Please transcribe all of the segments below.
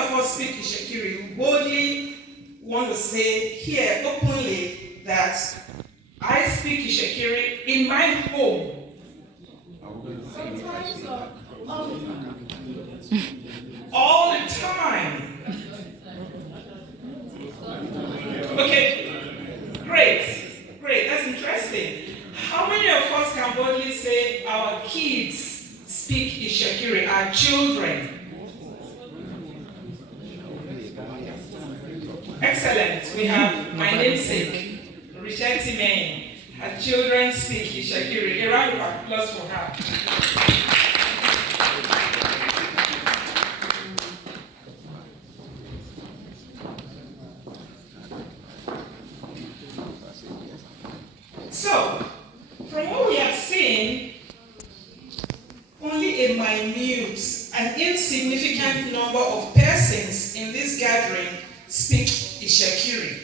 of us speak Itsekiri, we boldly want to say here openly that I speak Itsekiri in my home. Sometimes or all the time? All the time. Okay, great, that's interesting. How many of us can boldly say our kids speak Itsekiri, our children? Excellent. We have my namesake, Richard Timain. Her children speak Itsekiri. A round of applause for her. So, from what we have seen, only a minute and insignificant number of persons in this gathering speak Itsekiri.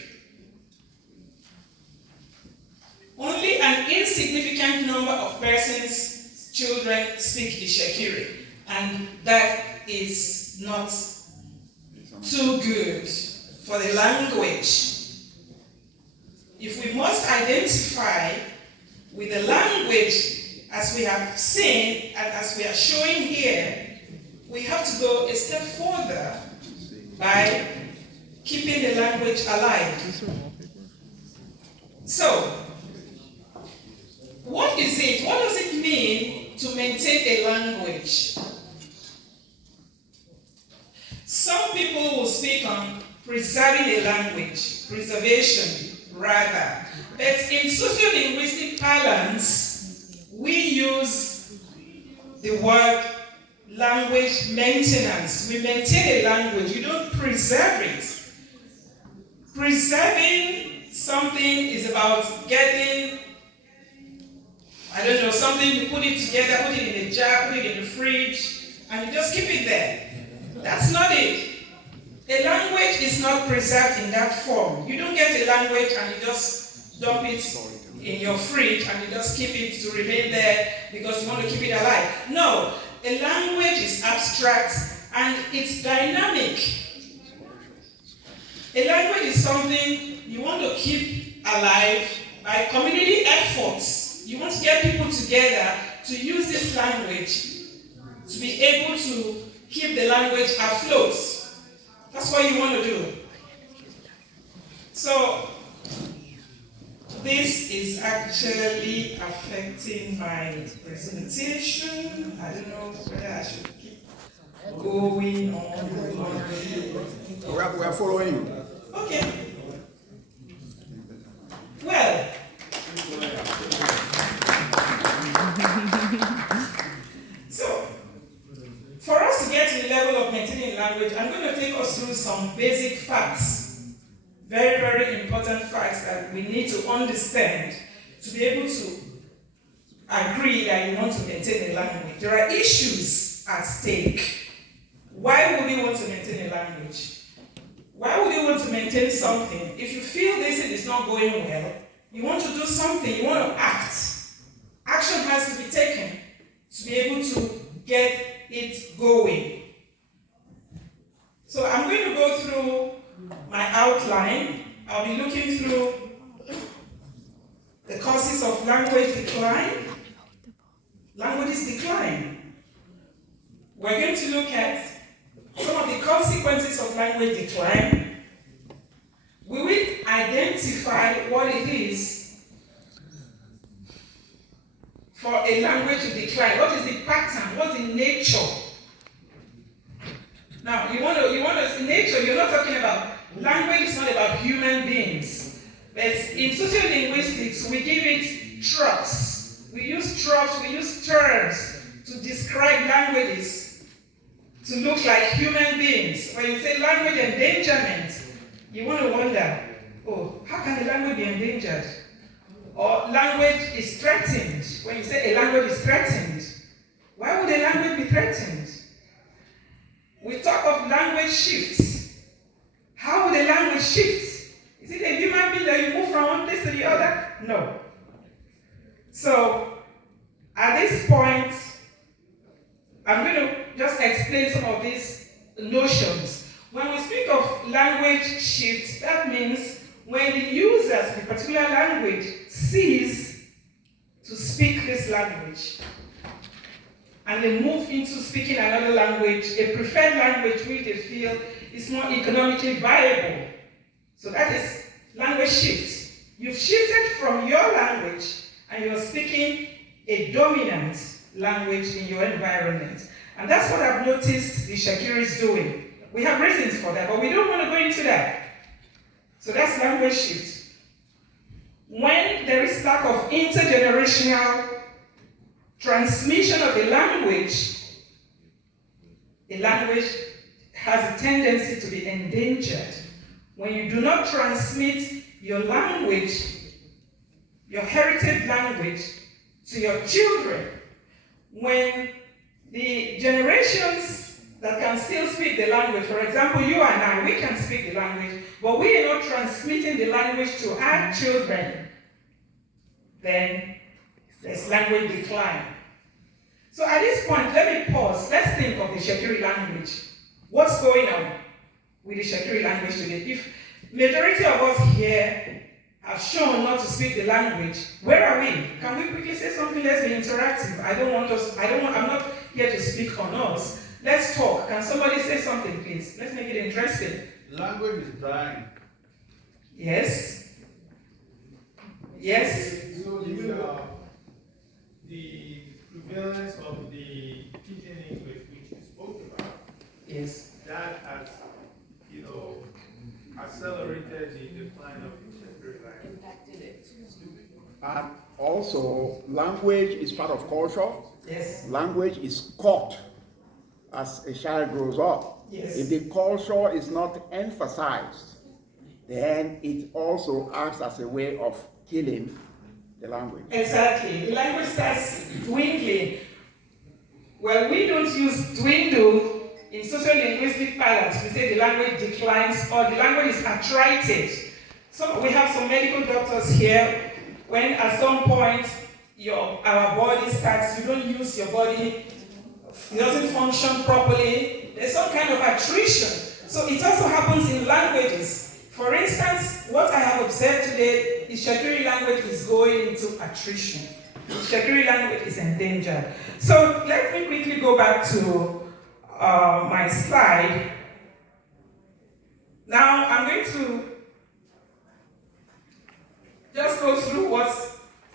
Only an insignificant number of persons, children, speak Itsekiri, and that is not too good for the language. If we must identify with the language as we have seen and as we are showing here, we have to go a step further by keeping the language alive. So, what is it? What does it mean to maintain a language? Some people will speak on preserving a language, preservation rather. But in sociolinguistic parlance, we use the word language maintenance. We maintain a language, you don't preserve it. Preserving something is about getting, something, you put it together, put it in a jar, put it in the fridge, and you just keep it there. That's not it. A language is not preserved in that form. You don't get a language and you just dump it in your fridge and you just keep it to remain there because you want to keep it alive. No, a language is abstract and it's dynamic. A language is something you want to keep alive by community efforts. You want to get people together to use this language to be able to keep the language afloat. That's what you want to do. So, this is actually affecting my presentation. I don't know whether I should keep going on. We are following you. Okay. Well, so, for us to get to the level of maintaining language, I'm going to take us through some basic facts. Very, very important facts that we need to understand to be able to agree that you want to maintain a language. There are issues at stake. Why would you want to maintain a language? Why would you want to maintain something? If you feel this is not going well, you want to do something, you want to act. Action has to be taken to be able to get it going. So I'm going to go through my outline. I'll be looking through the causes of language decline. Languages decline. We're going to look at some of the consequences of language decline. We will identify what it is for a language to decline. What is the pattern? What's the nature? Now, you want to nature, you're not talking about, language is not about human beings. But in sociolinguistics, we give it tropes. We use tropes, we use terms to describe languages to look like human beings. When you say language endangerment, you want to wonder, oh, how can a language be endangered? Or language is threatened. When you say a language is threatened, why would a language be threatened? We talk of language shifts. How would a language shift? Is it a human being that you move from one place to the other? No. So, at this point, I'm going to just explain some of these notions. language shift, that means when the users of a particular language cease to speak this language and they move into speaking another language, a preferred language which they feel is more economically viable. So that is language shift. You've shifted from your language and you're speaking a dominant language in your environment. And that's what I've noticed the Itsekiri is doing. We have reasons for that, but we don't want to go into that. So that's language shift. When there is lack of intergenerational transmission of a language has a tendency to be endangered. When you do not transmit your language, your heritage language, to your children, when the generations that can still speak the language, for example, you and I, we can speak the language, but we are not transmitting the language to our children, then there's language decline. So at this point, let me pause. Let's think of the Itsekiri language. What's going on with the Itsekiri language today? If majority of us here have shown not to speak the language, where are we? Can we quickly say something? Let's be interactive. I'm not here to speak on us. Let's talk. Can somebody say something, please? Let's make it interesting. Language is dying. Yes. Yes. So the prevalence of the pidgin English which you spoke about, Yes. that has, accelerated the decline of the Itsekiri language. And also, language is part of culture. Yes. Language is caught as a child grows up. Yes. If the culture is not emphasized, then it also acts as a way of killing the language. Exactly. The language starts dwindling. Well, we don't use dwindle in social-linguistic parlance. We say the language declines or the language is attrited. So we have some medical doctors here. When at some point our body starts, you don't use your body, it doesn't function properly, there's some kind of attrition. So it also happens in languages. For instance, what I have observed today is Itsekiri language is going into attrition. Itsekiri language is endangered. So let me quickly go back to my slide. Now I'm going to just go through what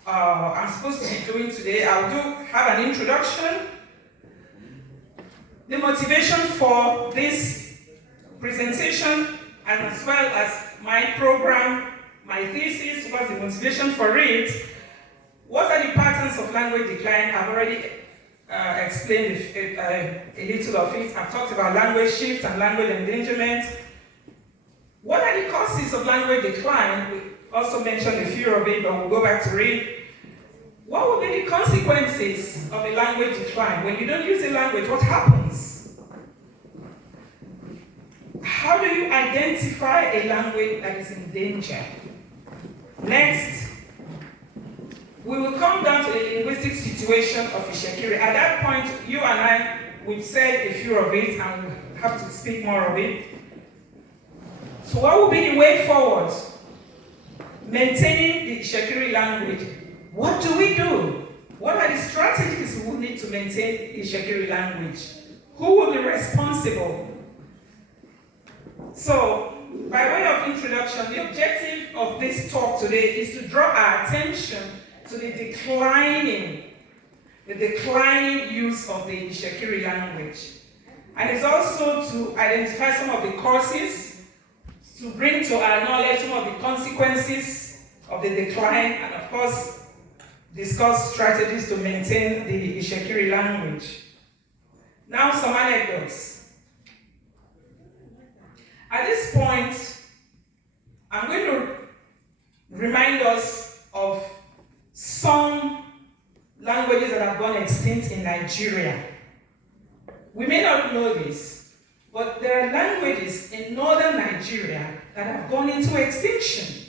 I'm supposed to be doing today. I'll have an introduction, the motivation for this presentation, and as well as my program, my thesis, what's the motivation for it, what are the patterns of language decline. I've already explained a little of it. I've talked about language shift and language endangerment. What are the causes of language decline? We also mentioned a few of it, but we'll go back to it. What would be the consequences of a language decline? When you don't use a language, what happens? How do you identify a language that is in danger? Next, we will come down to the linguistic situation of Itsekiri. At that point, you and I, we've said a few of it, and we'll have to speak more of it. So what will be the way forward? Maintaining the Itsekiri language. What do we do? What are the strategies we will need to maintain the Itsekiri language? Who will be responsible? So, by way of introduction, the objective of this talk today is to draw our attention to the declining use of the Itsekiri language. And it's also to identify some of the causes, to bring to our knowledge some of the consequences of the decline, and of course, discuss strategies to maintain the Itsekiri language. Now, some anecdotes. At this point, I'm going to remind us of some languages that have gone extinct in Nigeria. We may not know this, but there are languages in northern Nigeria that have gone into extinction.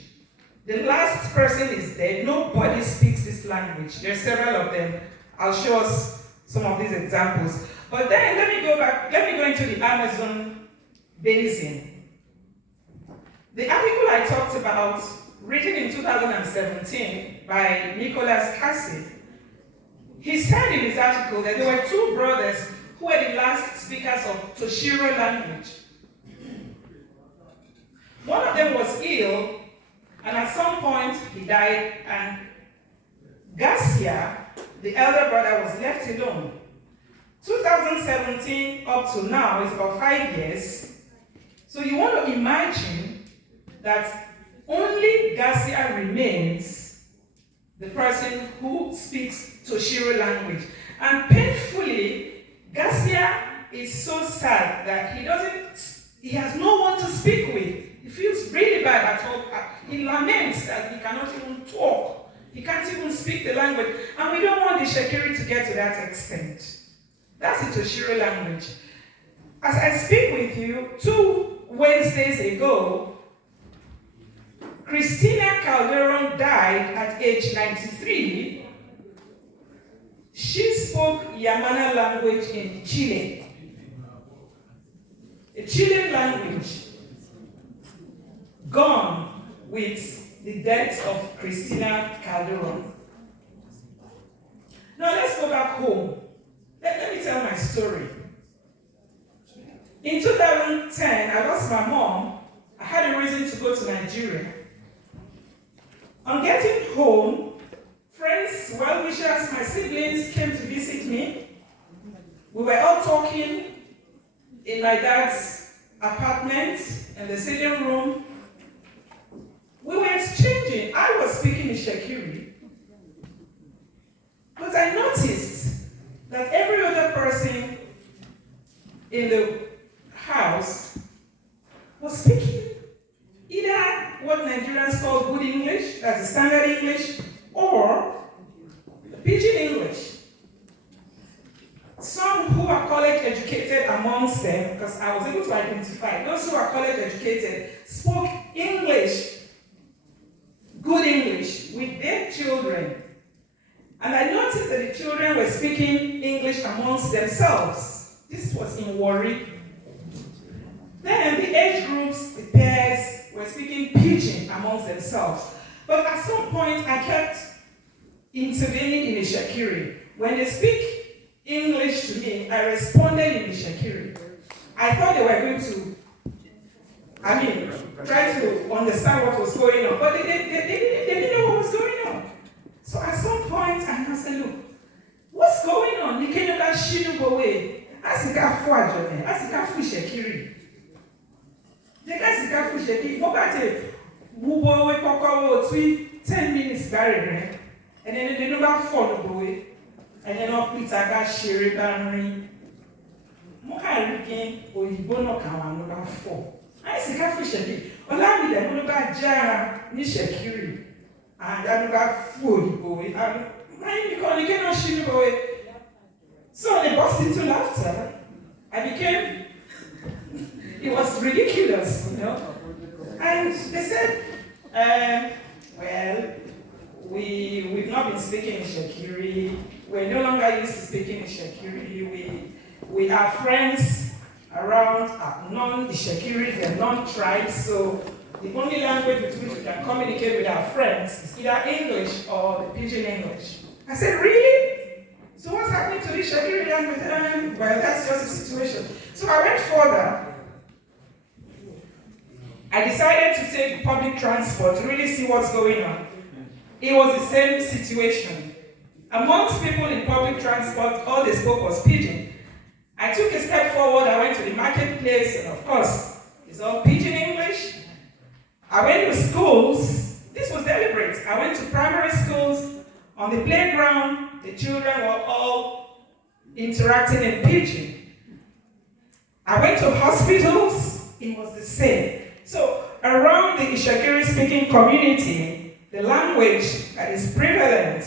The last person is dead. Nobody speaks this language. There are several of them. I'll show us some of these examples. But then let me go into the Amazon basin. The article I talked about, written in 2017 by Nicholas Cassie, he said in his article that there were two brothers who were the last speakers of Toshiro language. One of them was ill, and at some point he died, and Garcia, the elder brother, was left alone. 2017 up to now is about 5 years. So you want to imagine that only Garcia remains the person who speaks Toshiro language. And painfully, Garcia is so sad that he has no one to speak with. He feels really bad at all. He laments that he cannot even talk. He can't even speak the language. And we don't want the Itsekiri to get to that extent. That's the Toshiro language. As I speak with you, 2 Wednesdays ago, Christina Calderon died at age 93. She spoke Yamana language in Chile. A Chilean language gone with the death of Christina Calderon. Now let's go back home. Let me tell my story. In 2010, I lost my mom. I had a reason to go to Nigeria. On getting home, friends, well-wishers, my siblings came to visit me. We were all talking in my dad's apartment, in the sitting room. We were exchanging. I was speaking Itsekiri. But I noticed that every other person in the house was speaking either what Nigerians call good English, that's the standard English, or pidgin English. Some who are college educated amongst them, because I was able to identify, those who are college educated spoke English, good English, with their children. And I noticed that the children were speaking English amongst themselves. This was in Warri. Then the age groups, the pairs, were speaking pidgin amongst themselves. But at some point, I kept intervening in Itsekiri. When they speak English to me, I responded in Itsekiri. I thought they were going to, try to understand what was going on, but they didn't know what was going on. So at some point, I said, look, what's going on? You can't let Shinu go away. Asika fu ajone, asika fu Itsekiri. The guys asika fu Itsekiri. What about it? Wubo we koko wo 10 minutes barrier, and then the number 4 no away, and then up Peter got shere banri. Mo ka rikin oyinbo no kan wa number 4. Asika fu Itsekiri. Ola mi de mo ba jara ni Itsekiri. And I got food boy. And you cannot shoot boy. So they burst into laughter. It was ridiculous, you know. And they said, well, we've not been speaking Itsekiri. We're no longer used to speaking Itsekiri. We have friends around non-Itsekiri, they're non-tribes, so the only language with which we can communicate with our friends is either English or the pidgin English. I said, really? So what's happening to the Itsekiri language? Well, that's just the situation. So I went further. I decided to take public transport to really see what's going on. It was the same situation. Amongst people in public transport, all they spoke was pidgin. I took a step forward, I went to the marketplace, and of course, it's all pidgin English. I went to schools. This was deliberate. I went to primary schools. On the playground, the children were all interacting in pidgin. I went to hospitals. It was the same. So around the Itsekiri speaking community, the language that is prevalent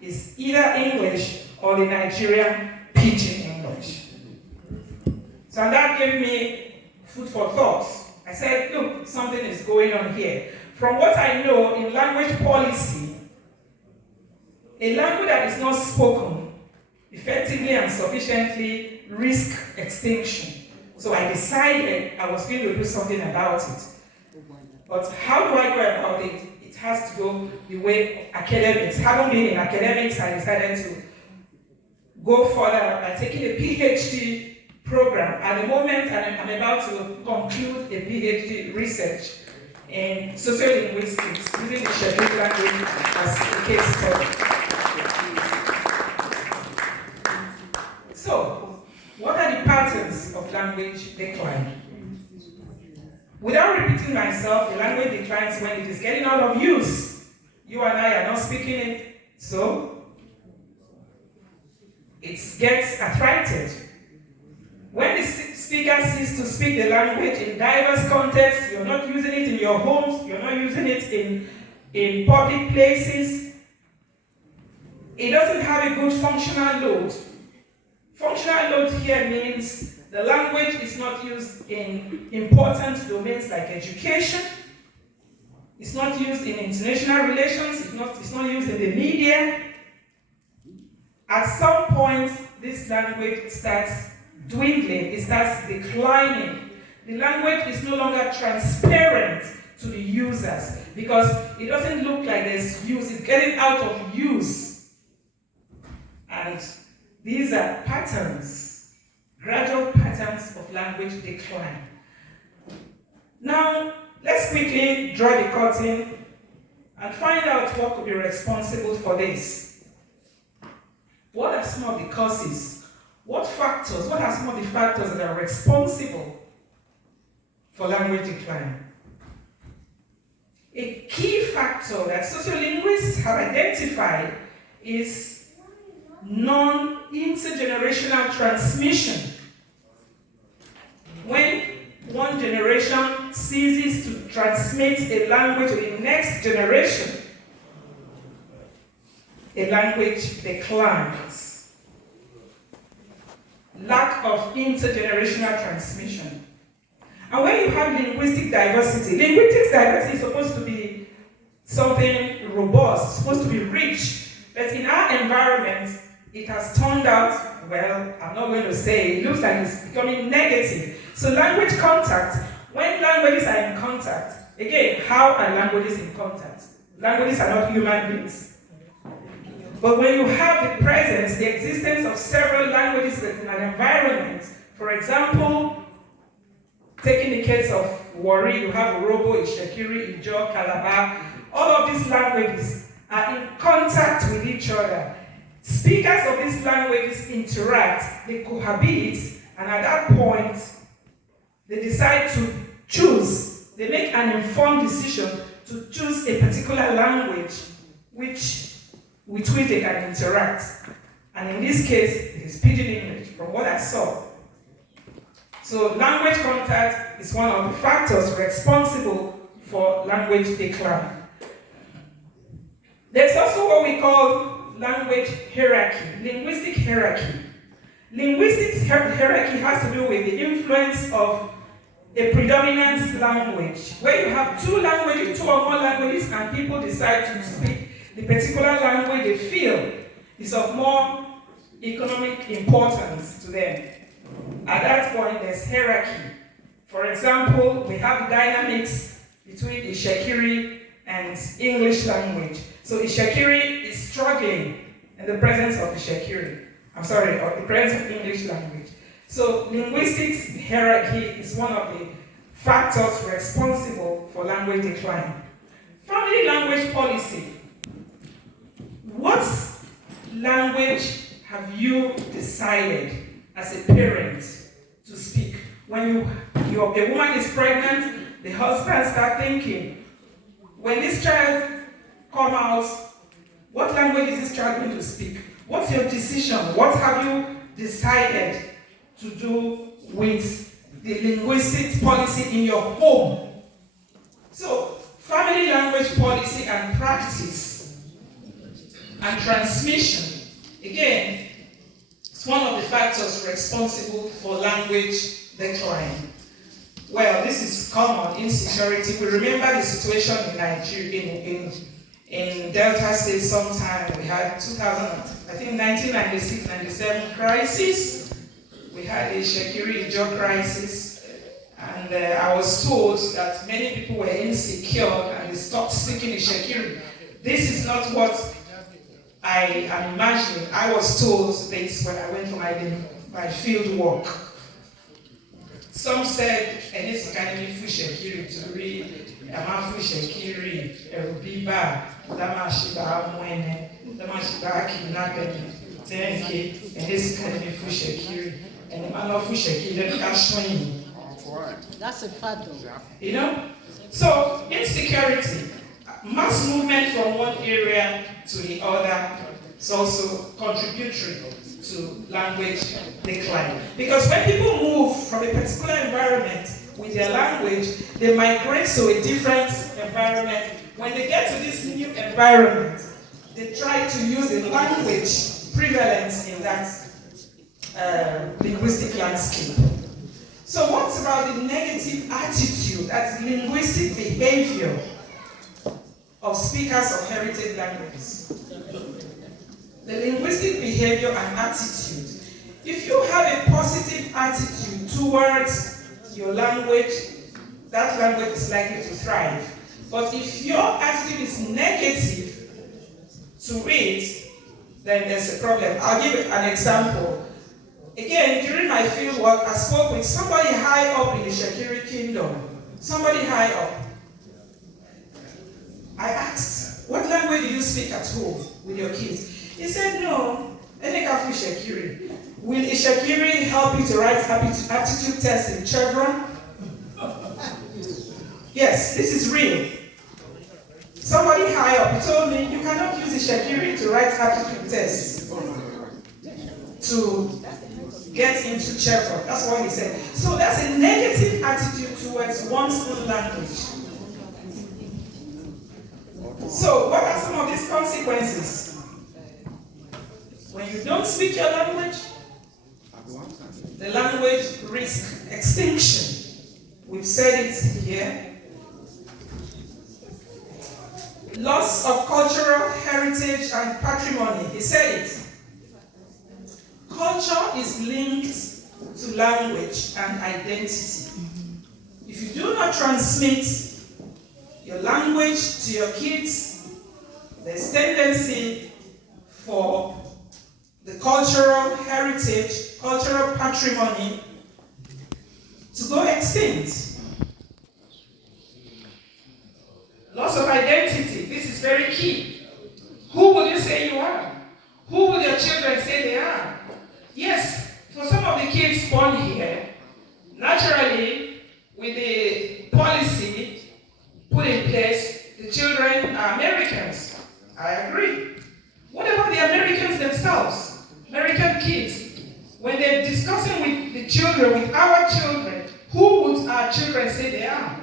is either English or the Nigerian pidgin English. So that gave me food for thought. I said, look, something is going on here. From what I know in language policy, a language that is not spoken effectively and sufficiently risks extinction. So I decided I was going to do something about it. But how do I go about it? It has to go the way academics. Having been in academics, I decided to go further by taking a PhD program. At the moment, I'm about to conclude a PhD research in sociolinguistics, using the Shekiri language as a case study. So, what are the patterns of language decline? Without repeating myself, the language declines when it is getting out of use. You and I are not speaking it, so it gets attrited. When the speaker ceases to speak the language in diverse contexts, you're not using it in your homes, you're not using it in public places, it doesn't have a good functional load. Functional load here means the language is not used in important domains like education, it's not used in international relations, it's not used in the media. At some point, this language starts dwindling, it starts declining. The language is no longer transparent to the users because it doesn't look like there's use, it's getting out of use. And these are patterns, gradual patterns of language decline. Now, let's quickly draw the curtain and find out what could be responsible for this. What are some of the causes? What are some of the factors that are responsible for language decline? A key factor that sociolinguists have identified is non-intergenerational transmission. When one generation ceases to transmit a language to the next generation, a language declines. Lack of intergenerational transmission. And when you have linguistic diversity is supposed to be something robust, supposed to be rich. But in our environment, it has turned out, well, I'm not going to say, it looks like it's becoming negative. So language contact, when languages are in contact, again, how are languages in contact? Languages are not human beings. But when you have the presence, the existence of several languages in an environment, for example, taking the case of Warri, you have Urhobo, Itsekiri, Ijaw, Calabar, all of these languages are in contact with each other. Speakers of these languages interact, they cohabit, and at that point, they decide to choose, they make an informed decision to choose a particular language with which they can interact. And in this case, it is Pidgin English, from what I saw. So language contact is one of the factors responsible for language decline. There's also what we call language hierarchy, linguistic hierarchy. Linguistic hierarchy has to do with the influence of a predominant language, where you have two or more languages, and people decide to speak the particular language they feel is of more economic importance to them. At that point, there's hierarchy. For example, we have dynamics between Itsekiri and English language. So Itsekiri is struggling in the presence of or the presence of English language. So linguistics hierarchy is one of the factors responsible for language decline. Family language policy. What language have you decided as a parent to speak? When a woman is pregnant, the husband starts thinking, when this child comes out, what language is this child going to speak? What's your decision? What have you decided to do with the linguistic policy in your home? So, family language policy and practice and transmission, again, it's one of the factors responsible for language decline. Well, this is common insecurity. We remember the situation in Nigeria, in Delta State sometime. We had 1996-97 crisis. We had a Shekiri Ijaw crisis. And And I was told that many people were insecure and they stopped speaking Itsekiri. This is not what I am imagining. I was told this when I went for my field work. Some said, and this kind of Itsekiri to read, Amafu Itsekiri, Erubiba, Damashiba Mwene, Damashiba Kidnapping, Tenke, and this kind of Itsekiri, and the man of Itsekiri, Kashwini. That's a fact. You know? So, insecurity, mass movement from one area to the other is also contributory to language decline. Because when people move from a particular environment with their language, they migrate to a different environment. When they get to this new environment, they try to use the language prevalent in that linguistic landscape. So what about the negative attitude, that's linguistic behavior of speakers of heritage languages? The linguistic behavior and attitude. If you have a positive attitude towards your language, that language is likely to thrive. But if your attitude is negative to it, then there's a problem. I'll give an example. Again, during my field work, I spoke with somebody high up in the Itsekiri kingdom. Somebody high up. I asked, what language do you speak at home with your kids? He said, no, Enekafu Itsekiri. Will Itsekiri help you to write aptitude tests in Chevron? Yes, this is real. Somebody high up told me, you cannot use Itsekiri to write aptitude tests to get into Chevron. That's what he said. So that's a negative attitude towards one's own language. So what are some of these consequences? When you don't speak your language, the language risks extinction. We've said it here. Loss of cultural heritage and patrimony. He said it. Culture is linked to language and identity. If you do not transmit your language to your kids, there's tendency for the cultural heritage, cultural patrimony to go extinct. Loss of identity, this is very key. Who will you say you are? Who will your children say they are? Yes, for some of the kids born here, naturally, with the policy put in place, the children are Americans. I agree. What about the Americans themselves? American kids. When they're discussing with the children, with our children, who would our children say they are?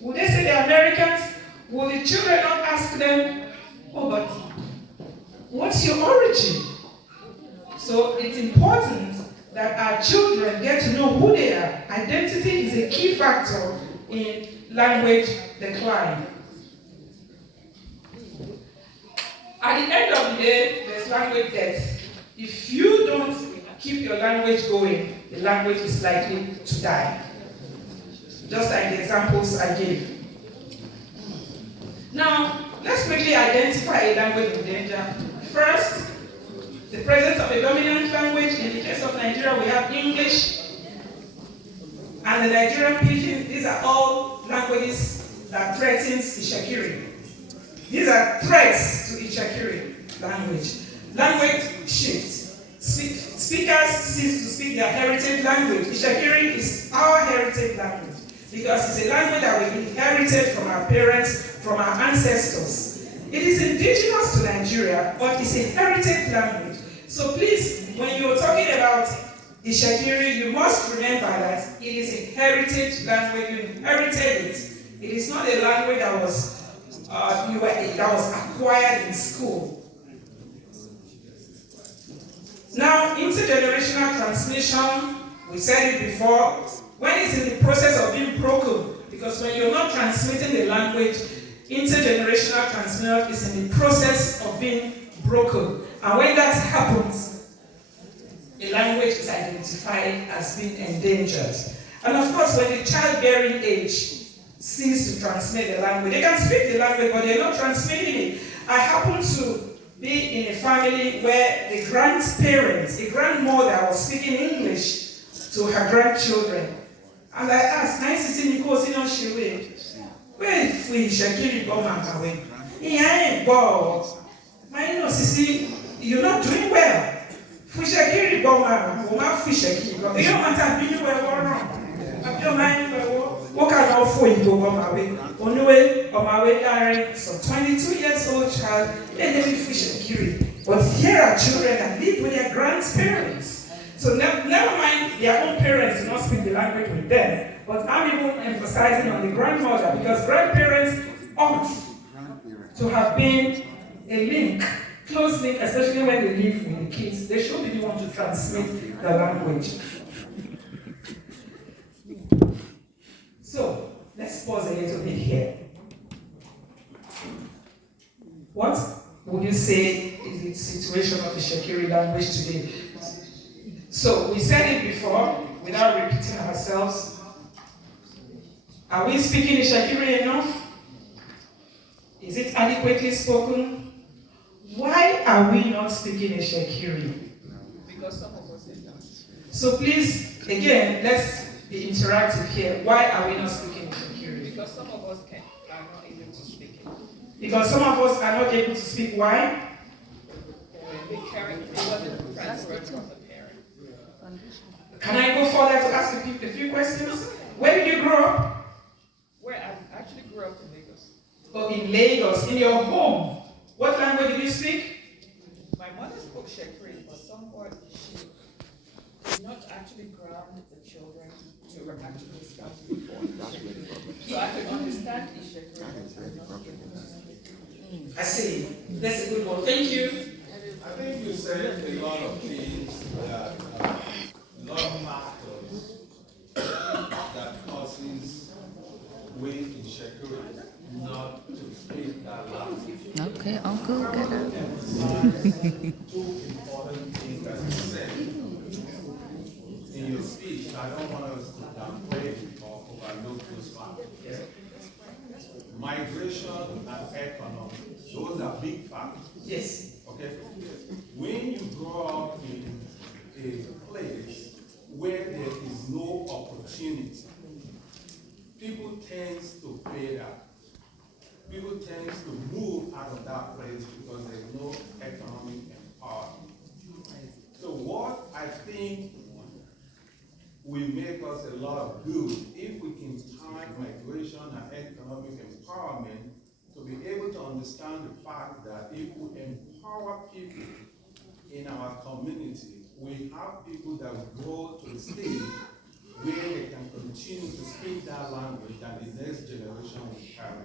Would they say they're Americans? Will the children not ask them, oh, but what's your origin? So it's important that our children get to know who they are. Identity is a key factor in language decline. At the end of the day, there's language death. If you don't keep your language going, the language is likely to die. Just like the examples I gave. Now, let's quickly identify a language in danger. First, the presence of a dominant language. In the case of Nigeria, we have English and the Nigerian Pidgin. These are all languages that threatens Itsekiri. These are threats to Itsekiri language. Language shift. Speakers cease to speak their heritage language. Itsekiri is our heritage language because it's a language that we inherited from our parents, from our ancestors. It is indigenous to Nigeria, but it's a heritage language. So please, when you're talking about Itsekiri, you must remember that it is a heritage language. You inherited it. It is not a language that was acquired in school. Now, intergenerational transmission, we said it before, when it's in the process of being broken, because when you're not transmitting the language, intergenerational transmission is in the process of being broken. And when that happens, a language is identified as being endangered. And of course, when the childbearing age cease to transmit the language, they can speak the language, but they're not transmitting it. I happen to be in a family where the grandparents, the grandmother was speaking English to her grandchildren. And I asked, nice to see you go see no shiwe. Where if we Itsekiri go away? Yeah, go. My no, sisi, you're not doing well. Itsekiri go ma, Itsekiri go. You don't matter being well or wrong. You mind well. What kind of food you go my way? On the way, on my way, Aaron, so 22 years old child, they live in Itsekiri. But here are children that live with their grandparents. So never mind, their own parents do not speak the language with them. But I'm even emphasizing on the grandmother because grandparents ought to have been a link, close link, especially when they live with the kids. They should be the one to transmit the language. So, let's pause a little bit here. What would you say is the situation of the Itsekiri language today? So, we said it before, without repeating ourselves. Are we speaking Itsekiri enough? Is it adequately spoken? Why are we not speaking Itsekiri? Because some of us are not. So please, again, let's be interactive here. Why are we not speaking Itsekiri? Because some of us are not able to speak it. Because some of us are not able to speak. Why? It wasn't transferred from the parent. Can I go further to ask a few questions? Where did you grow up? Where I actually grew up in Lagos. Oh, in Lagos, in your home. What language did you speak? My mother spoke Itsekiri, but somewhat she did not actually ground the children to actually discuss before. So I could understand Itsekiri, but I'm not able to. I see. That's a good one. Thank you. I think you said a lot of things that a lot of factors that causes we in Itsekiri not to speak that language. Okay, Uncle, get up. Two important things that you said in your speech. I don't want us to downplay or overlook those factors. Migration and economy, those are big factors. Yes. Okay? When you grow up in a place where there is no opportunity, people tend to fade out. People tend to move out of that place because there is no economic empowerment. So what I think will make us a lot of good if we can tie migration and economic empowerment to be able to understand the fact that if we empower people in our community, we have people that will go to the stage where they can continue to speak that language and the next generation will carry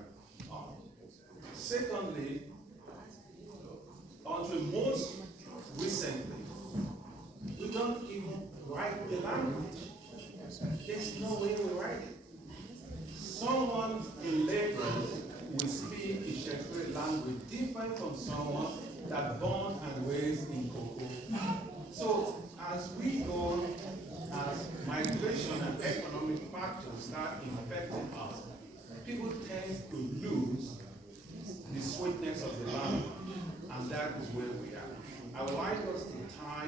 on. Secondly, until most recently, we don't even write the language. There's no way we write it. Someone in Lagos will speak Itsekiri language different from someone that born and raised in Koko. So as we go, as migration and economic factors start affecting us, people tend to lose the sweetness of the language, and that is where we are. I would like us to tie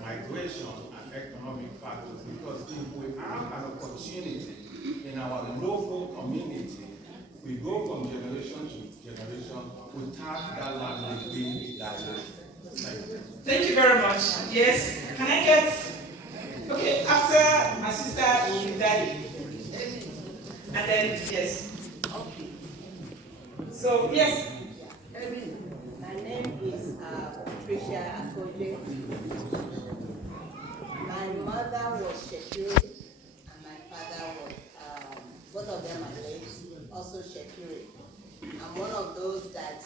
migration and economic factors because if we have an opportunity in our local community, we go from generation to generation without that language being diluted. Thank you very much. Yes. Can I get, okay, after my sister will be daddy. And then, yes. So, yes. My name is Patricia Akoje. My mother was Itsekiri and my father was, both of them are late, also Itsekiri. I'm one of those that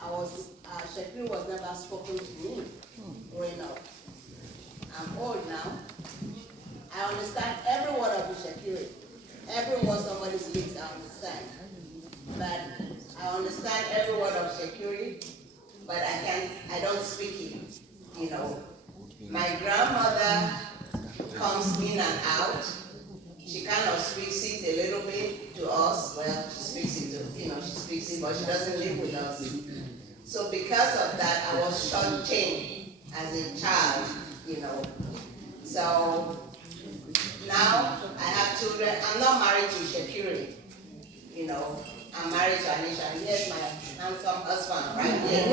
Itsekiri was never spoken to me growing up. I'm old now. I understand every word of Itsekiri. Every word somebody speaks, I understand. But I understand every word of Itsekiri, but I don't speak it, you know. My grandmother comes in and out. She kind of speaks it a little bit to us. Well, she speaks it to, she speaks it, but she doesn't live with us. So because of that, I was shortchanged as a child, So now I have children. I'm not married to Itsekiri, I'm married to Anisha. Here's my handsome husband right here.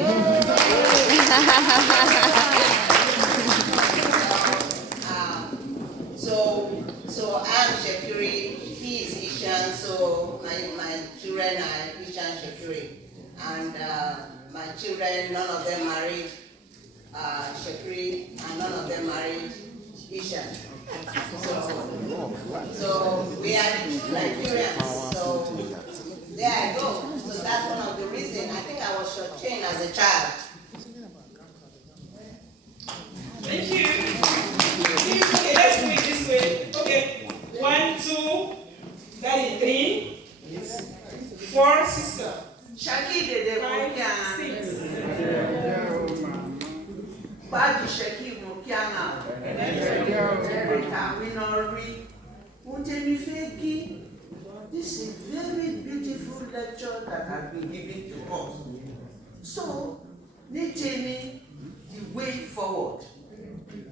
So I'm Itsekiri, he is Ishan, so my children are Ishan Itsekiri. And my children, none of them married Itsekiri, and none of them married Ishan. So we are two Nigerians. So there I go. So that's one of the reasons. I think I was shortchanged as a child. Thank you. Okay, let's move it this way. Okay, 1, 2, that is 3, 4, sister. Shaki de 5, 6. Badu Shaki Mokiana. Erika Winori. Untemi Feki. This is a very beautiful lecture that has been given to us. So, Nitemi, the way forward.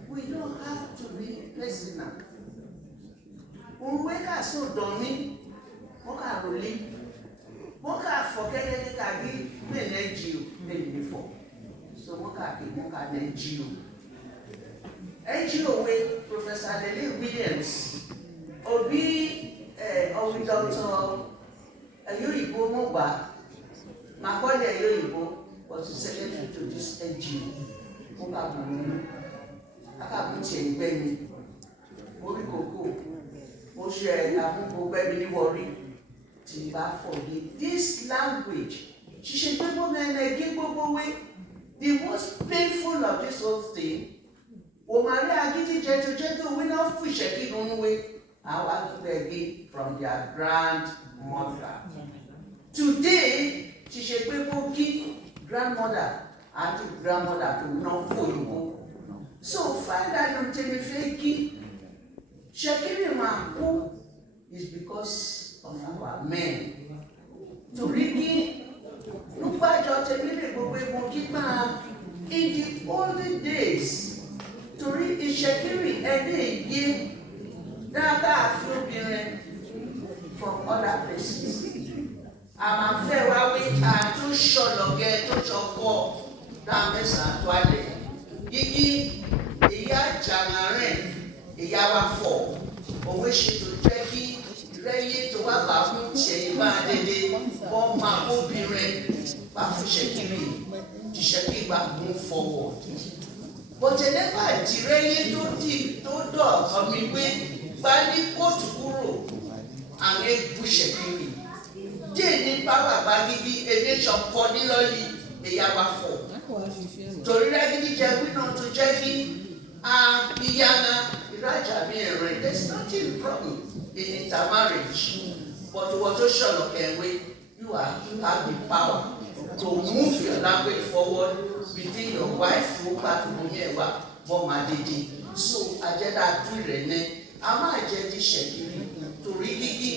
We don't have to be personal. Unweka so doni, moka roli, moka forget kagi NGO before. So moka NGO. NGO with Professor Dele Williams, Obi Dr. Ayoyibo Moba, Makode Ayoyibo was the secretary to this NGO. Moka Bumi. Akabuti ẹgbẹ́ni, mo rí kòkó, mo ṣe àmúgbò gbẹ́mi ní wọrí, tí bá forgive. This language, ṣiṣẹ́ gbogbo mẹ́rin ẹgbẹ́ gbogbo wé, the most painful of this whole thing, òmàrí agídí jẹjọjẹjọ wí náà fún ìṣẹ́kí nínú wé, àwọn agbẹ́gbẹ́ from their grandmother. Today, ṣiṣẹ́ gbogbo kí grandmother àti grandmother tó náà fòyìnbó. So find out Untemi Feki, Itsekiri Manku is because of our men. Toriki, Ugbajor Temile Gbogbo Kipa, in the olden days, Tori Itsekiri Ye, Dada Afrobirin from other places. Amafe we are too shologe, too choko, Damesa Twale. Gigi, ìyá jàǹgàrẹ̀, ìyá wa fọ̀, òwe ṣètò jẹ́ kí rẹ́yìn tó wá bá fún tiẹ̀ bá dédé, wọ́n máa obìnrin bá fún Itsekiri, Itsekiri bá move forward. Bọ̀dé nígbà tí rẹ́yìn tó dọ̀ ọ̀mí pé bá ní kóòtù kúrò, àwọn egbò Itsekiri. Díẹ̀ ní bábà bá gidi, èdè ṣọ̀pọ̀ nílọ́ọ̀lì, ìyá wa fọ̀. Torí rẹ́gídí jẹ́ wíná tó jẹ́ kí ìyáná ìrajà mi ẹ̀rìn. There's nothing wrong in intermarriage. But what to show kẹ̀wé, you have the power to move your language forward within your wife, who part of the ẹ̀wà bọ́ọ̀mà dédé. So àjẹ́dá tú rẹ̀ ní, a máa jẹ́ di Itsekiri torí gígí.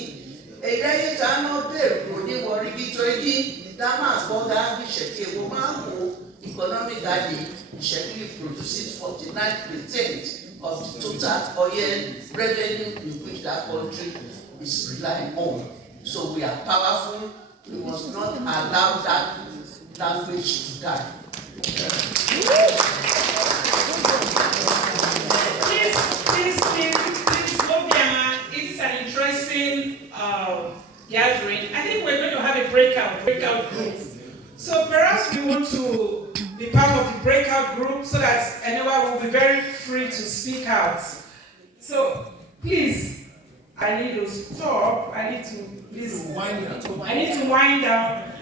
Èdè yìí tá a náà bẹ̀rù kò ní wọ rígí tó igi, dá máa gbọ́ dá bí Itsekiri wọ́n máa wò. Economically, Itsekiri produces 49% of the total oil revenue in which that country is relying on. So we are powerful. We must not allow that language to die. Please, Obiama, it is an interesting gathering. I think we're going to have a breakout group. So perhaps we want to be part of the breakout group so that anyone will be very free to speak out. So please, I need to stop. I need to wind down.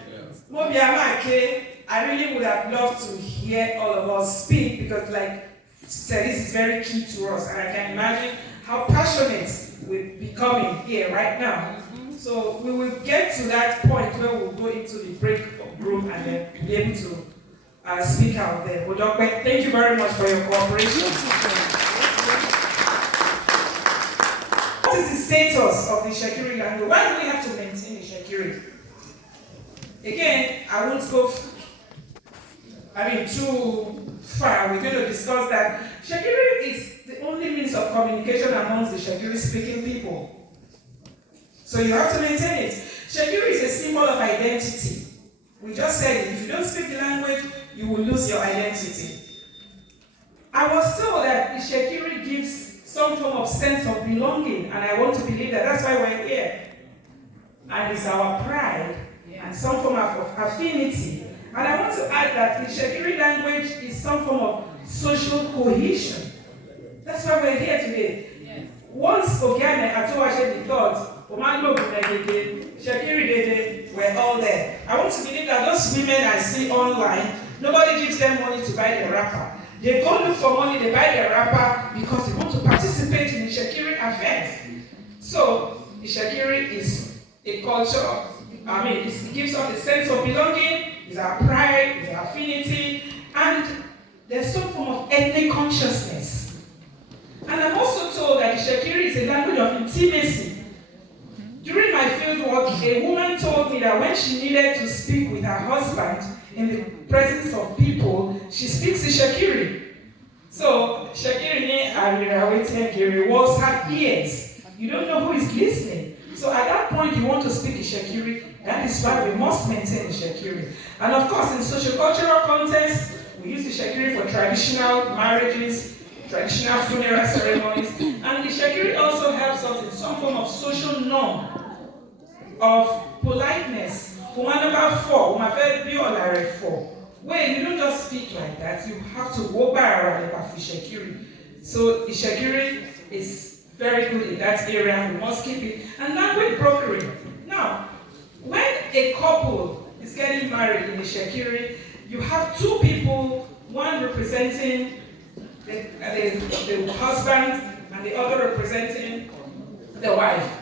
I really would have loved to hear all of us speak because, like said, this is very key to us, and I can imagine how passionate we're becoming here right now. So we will get to that point where we'll go into the break group and then be able to speak out there. Thank you very much for your cooperation. status of the Itsekiri language. Why do we have to maintain the Itsekiri? Again, I won't go too far. We're going to discuss that. Itsekiri is the only means of communication amongst the Itsekiri speaking people. So you have to maintain it. Itsekiri is a symbol of identity. We just said if you don't speak the language, you will lose your identity. I was told that Itsekiri gives some form of sense of belonging, and I want to believe that that's why we're here. And it's our pride and some form of affinity. And I want to add that the Itsekiri language is some form of social cohesion. That's why we're here today. Yes. Once Ogiane Atuwashe thought, Omando Bunegege, Itsekiri Dede, we're all there. I want to believe that those women I see online, nobody gives them money to buy their wrapper. They go look for money, they buy their wrapper because they want to participate in the Itsekiri affairs. So, Itsekiri is a culture. It gives us a sense of belonging, it's our pride, it's our affinity, and there's some form of ethnic consciousness. And I'm also told that Itsekiri is a language of intimacy. During my field work, a woman told me that when she needed to speak with her husband in the presence of people, she speaks Itsekiri. So, Itsekiri walls have ears. You don't know who is listening. So at that point, you want to speak Itsekiri. That is why we must maintain Itsekiri. And of course, in socio-cultural context, we use Itsekiri for traditional marriages, traditional funeral ceremonies, and Itsekiri also helps us in some form of social norm of politeness. Where you don't just speak like that, you have to go by Itsekiri. So Itsekiri is very good in that area, we must keep it. And language brokering. Now, when a couple is getting married in Itsekiri, you have two people, one representing the husband and the other representing the wife.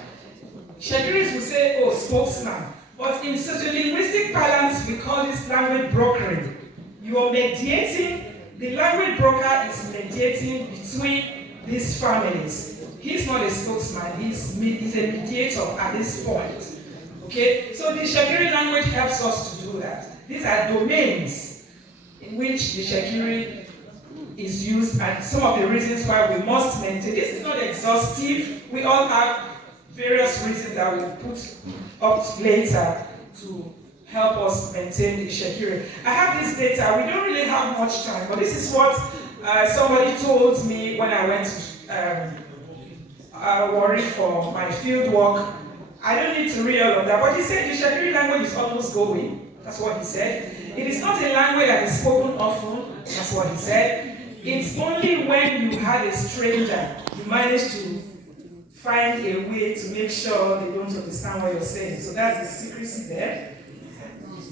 Itsekiris will say, oh, spokesman. But in sociolinguistic parlance, we call this language brokering. You are mediating, the language broker is mediating between these families. He's not a spokesman, he's a mediator at this point. Okay, so the Itsekiri language helps us to do that. These are domains in which the Itsekiri is used, and some of the reasons why we must maintain. This is not exhaustive. We all have various reasons that we'll put up later to help us maintain the Itsekiri. I have this data. We don't really have much time, but this is what somebody told me when I went to Warri for my field work. I don't need to read all of that, but he said the Itsekiri language is almost going. That's what he said. It is not a language that is spoken often. That's what he said. It's only when you have a stranger, you manage to find a way to make sure they don't understand what you're saying. So that's the secrecy there.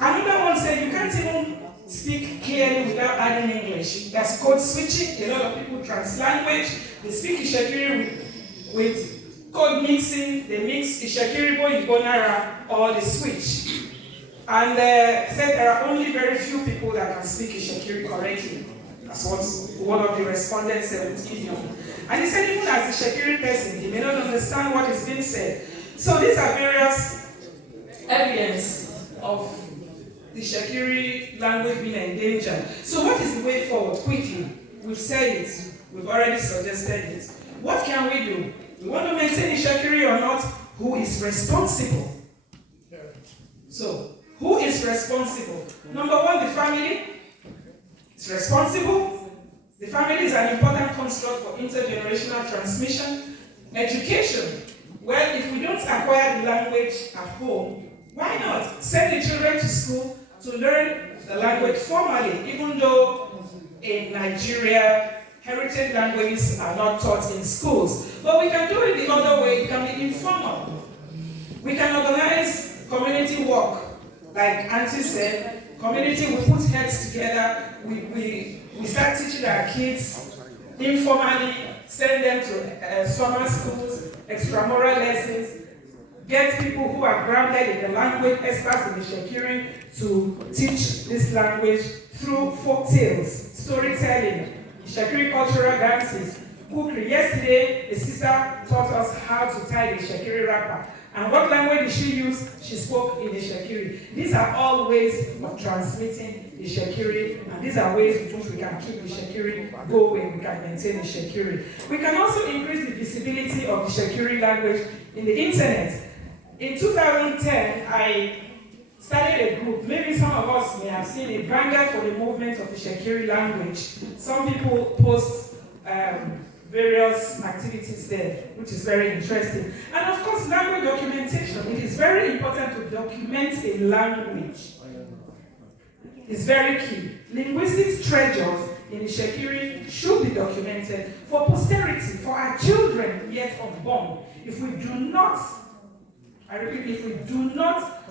Another one said you can't even speak clearly without adding English. That's code switching. A lot of people translanguage. They speak Itsekiri with code mixing. They mix Itsekiri, Igbo, or they switch. And said there are only very few people that can speak Itsekiri correctly. That's what one of the respondents said with idiom. And he said even as a Itsekiri person, he may not understand what is being said. So these are various evidence of the Itsekiri language being endangered. So what is the way forward? Quickly, we've said it, we've already suggested it. What can we do? We want to maintain Itsekiri or not? Who is responsible? So, who is responsible? Number one, the family is responsible. The family is an important construct for intergenerational transmission. Education. Well, if we don't acquire the language at home, why not send the children to school to learn the language formally, even though in Nigeria, heritage languages are not taught in schools. But we can do it the other way, it can be informal. We can organize community work. Like Auntie said, community, we put heads together, we start teaching our kids informally, send them to summer schools, extramural lessons, get people who are grounded in the language, experts in the Itsekiri, to teach this language through folk tales, storytelling, Itsekiri cultural dances, cookery. Yesterday, a sister taught us how to tie the Itsekiri wrapper. And what language did she use? She spoke in Itsekiri. These are all ways of transmitting the Itsekiri, and these are ways in which we can keep the Itsekiri going, we can maintain the Itsekiri. We can also increase the visibility of the Itsekiri language in the internet. In 2010, I started a group. Maybe some of us may have seen it, Vanguard for the Movement of the Itsekiri Language. Some people post various activities there, which is very interesting. And of course, language documentation. It is very important to document a language. It's very key. Linguistic treasures in Itsekiri should be documented for posterity, for our children yet unborn. If we do not, I repeat, if we do not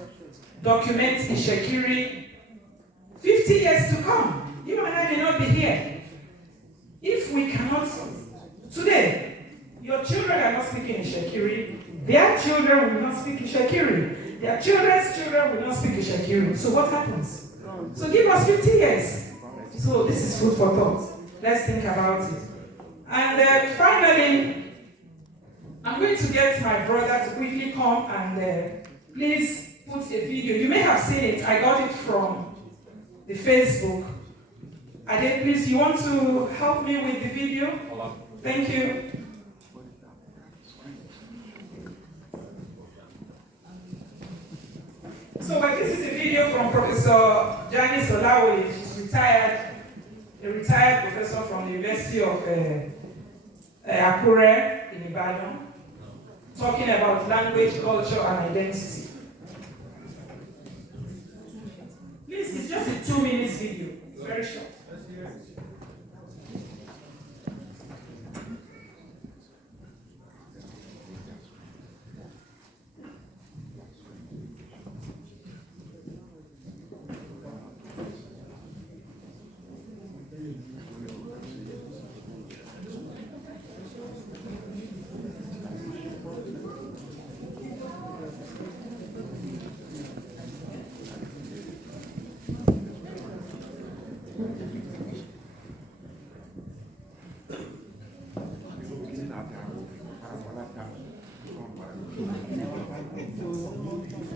document Itsekiri, 50 years to come, you and I may not be here. If we cannot, today, your children are not speaking Itsekiri, their children will not speak Itsekiri, their children's children will not speak Itsekiri. So what happens? So give us 50 years. So this is food for thought. Let's think about it. And finally, I'm going to get my brother to quickly come and please put a video. You may have seen it. I got it from the Facebook. Ade, please, you want to help me with the video? Thank you. So, this is a video from Professor Janice Olawoye. She's retired, a retired professor from the University of Akure in Ibadan, talking about language, culture, and identity. Please, it's just a 2-minute video. It's very short.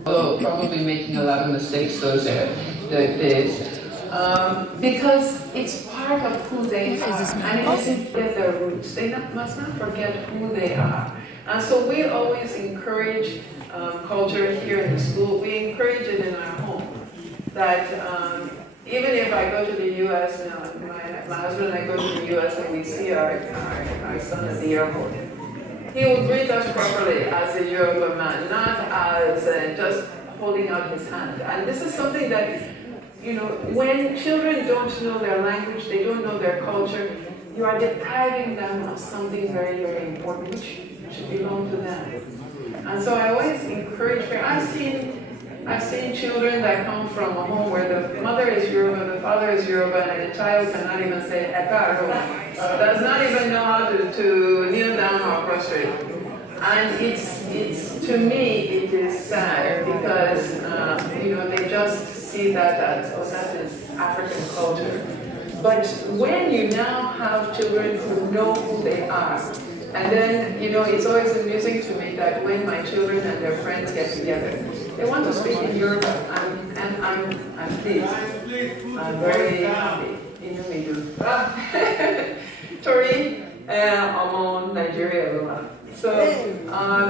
Oh, probably making a lot of mistakes, those days. Because it's part of who they are, and it doesn't get their roots. They must not forget who they are. And so we always encourage culture here in the school. We encourage it in our home. That even if I go to the U.S. now, my husband and I go to the U.S. and we see our son at the airport, he will greet us properly as a Yoruba man, not as just holding out his hand. And this is something that, you know, when children don't know their language, they don't know their culture, you are depriving them of something very, very important, which should belong to them. And so I always encourage parents. I've seen children that come from a home where the mother is Yoruba, the father is Yoruba, and the child cannot even say "ekaro," does not even know how to kneel down or prostrate. And it's to me it is sad because you know, they just see that as, oh, that is African culture. But when you now have children who know who they are, and then, you know, it's always amusing to me that when my children and their friends get together, they want to speak in Yoruba, and I'm pleased. I'm very happy. You know me do. Tori, Amon, Nigeria. So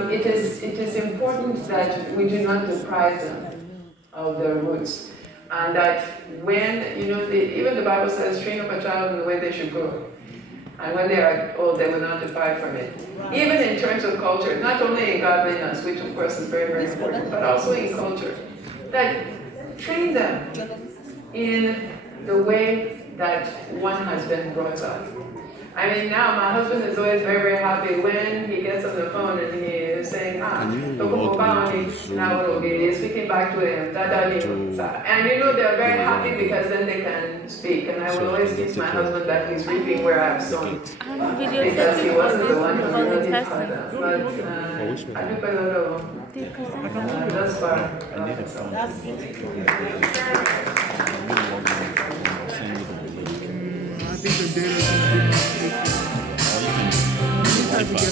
it is important that we do not deprive them of their roots, and that when, you know, even the Bible says, train up a child in the way they should go. And when they are old, they will not depart from it. Even in terms of culture, not only in godliness, which of course is very, very important, but also in culture. That train them in the way that one has been brought up. I mean, now my husband is always very, very happy when he gets on the phone and he is saying, now he's speaking back to him, and you know, they're very happy because then they can speak. And I will always teach my husband that he's reaping where I've sown, because he wasn't the one who really taught them. But I do a little, thus far. I think the data